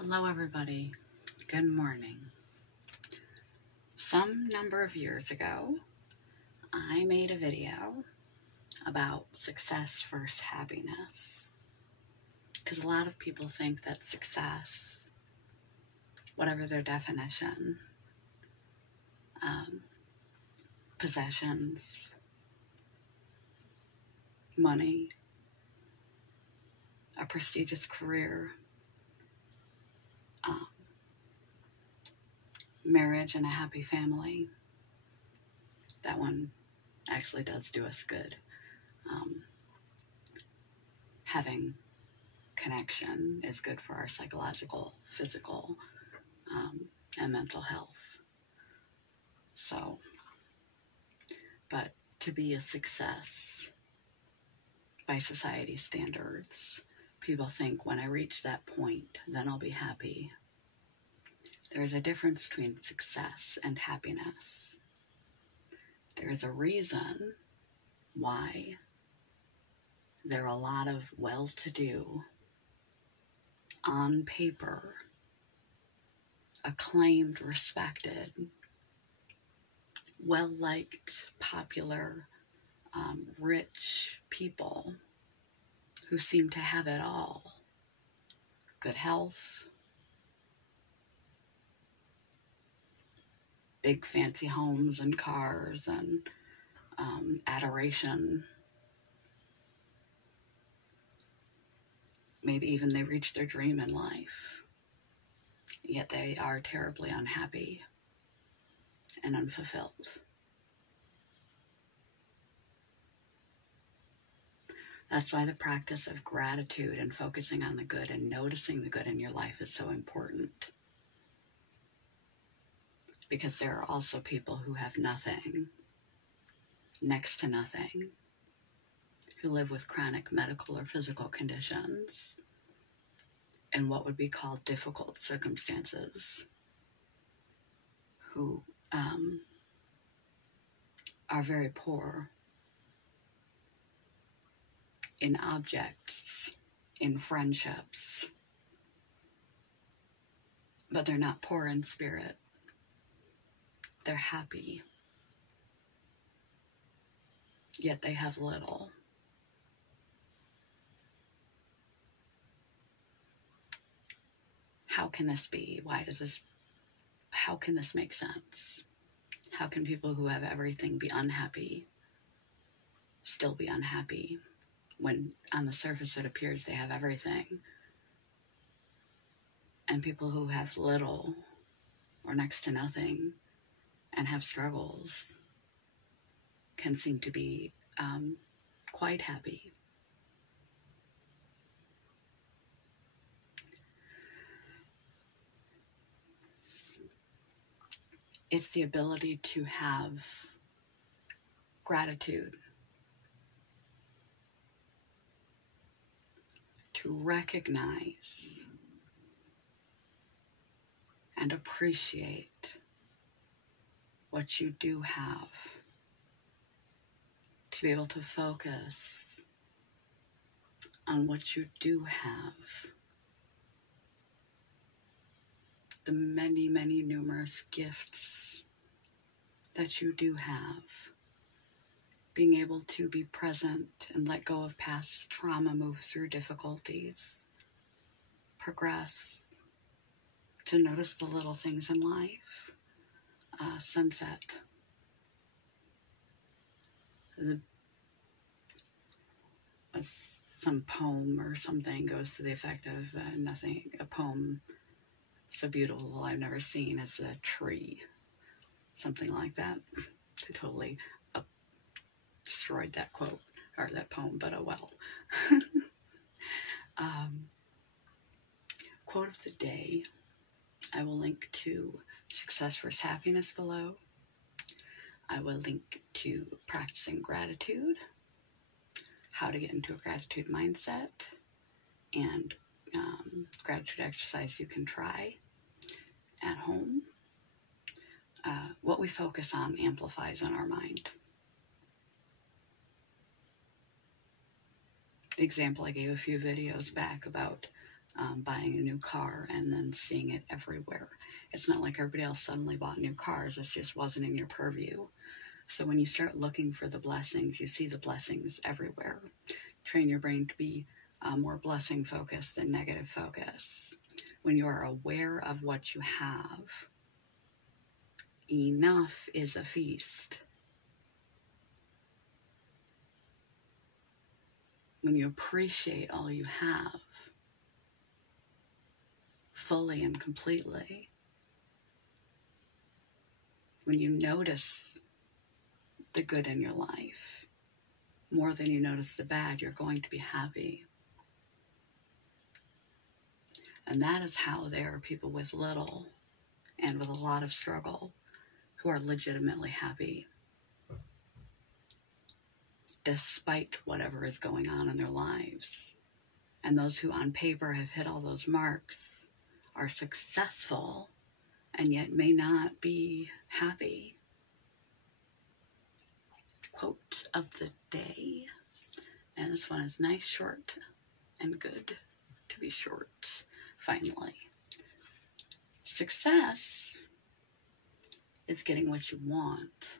Hello everybody, good morning. Some number of years ago, I made a video about success versus happiness. Because a lot of people think that success, whatever their definition, possessions, money, a prestigious career, marriage and a happy family. That one actually does do us good. Having connection is good for our psychological, physical, and mental health. So, but to be a success by society standards, people think when I reach that point, then I'll be happy. There is a difference between success and happiness. There is a reason why there are a lot of well-to-do, on paper, acclaimed, respected, well-liked, popular, rich people who seem to have it all. Good health, big fancy homes and cars and adoration. Maybe even they reach their dream in life, yet they are terribly unhappy and unfulfilled. That's why the practice of gratitude and focusing on the good and noticing the good in your life is so important. Because there are also people who have nothing, next to nothing, who live with chronic medical or physical conditions in what would be called difficult circumstances, who are very poor in objects, in friendships, but they're not poor in spirit. They're happy, yet they have little. How can this be? How can this make sense? How can people who have everything be unhappy, still be unhappy, when on the surface it appears they have everything? And people who have little or next to nothing and have struggles can seem to be quite happy. It's the ability to have gratitude, to recognize and appreciate what you do have, to be able to focus on what you do have, the many, many numerous gifts that you do have, being able to be present and let go of past trauma, move through difficulties, progress, to notice the little things in life. Sunset. Some poem or something goes to the effect of a poem so beautiful I've never seen as a tree. Something like that. I totally destroyed that quote, or that poem, but oh well. Quote of the day. I will link to Success versus Happiness below. I will link to practicing gratitude, how to get into a gratitude mindset, and gratitude exercise you can try at home. What we focus on amplifies in our mind. The example I gave a few videos back about buying a new car and then seeing it everywhere. It's not like everybody else suddenly bought new cars. It just wasn't in your purview. So when you start looking for the blessings, you see the blessings everywhere. Train your brain to be more blessing focused than negative focus. When you are aware of what you have, enough is a feast. When you appreciate all you have, fully and completely, when you notice the good in your life more than you notice the bad, you're going to be happy. And that is how there are people with little and with a lot of struggle who are legitimately happy, despite whatever is going on in their lives. And those who on paper have hit all those marks are successful and yet may not be happy. Quote of the day, and this one is nice, short, and good to be short, finally. Success is getting what you want.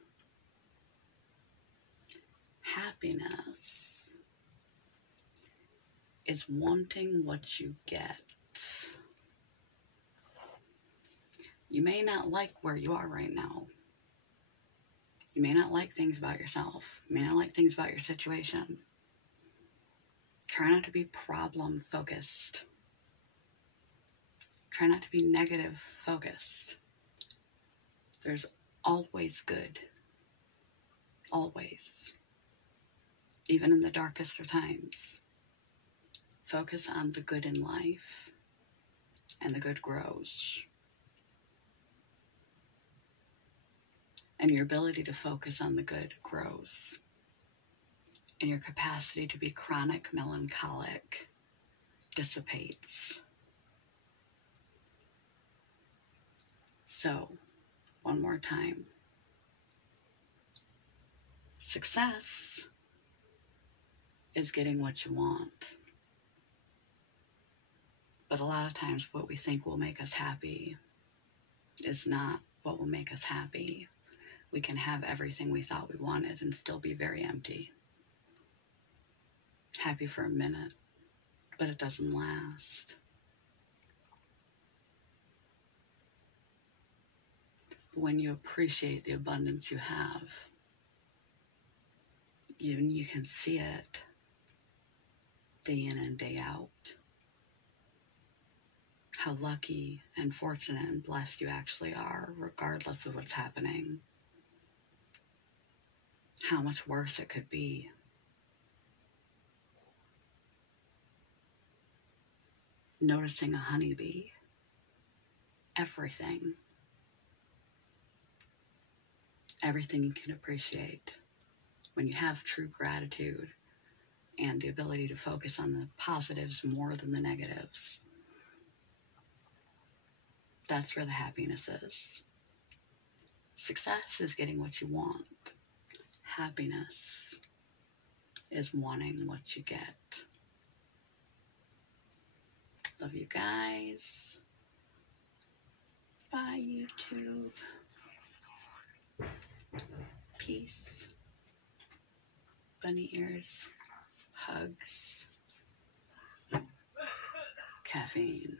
Happiness is wanting what you get. You may not like where you are right now. You may not like things about yourself. You may not like things about your situation. Try not to be problem focused. Try not to be negative focused. There's always good. Always. Even in the darkest of times. Focus on the good in life, and the good grows. And your ability to focus on the good grows. And your capacity to be chronic melancholic dissipates. So, one more time. Success is getting what you want. But a lot of times what we think will make us happy is not what will make us happy. We can have everything we thought we wanted and still be very empty. Happy for a minute, but it doesn't last. But when you appreciate the abundance you have, you can see it day in and day out. How lucky and fortunate and blessed you actually are, regardless of what's happening. How much worse it could be. Noticing a honeybee. Everything. Everything you can appreciate. When you have true gratitude and the ability to focus on the positives more than the negatives. That's where the happiness is. Success is getting what you want. Happiness is wanting what you get. Love you guys. Bye, YouTube. Peace. Bunny ears. Hugs. Caffeine.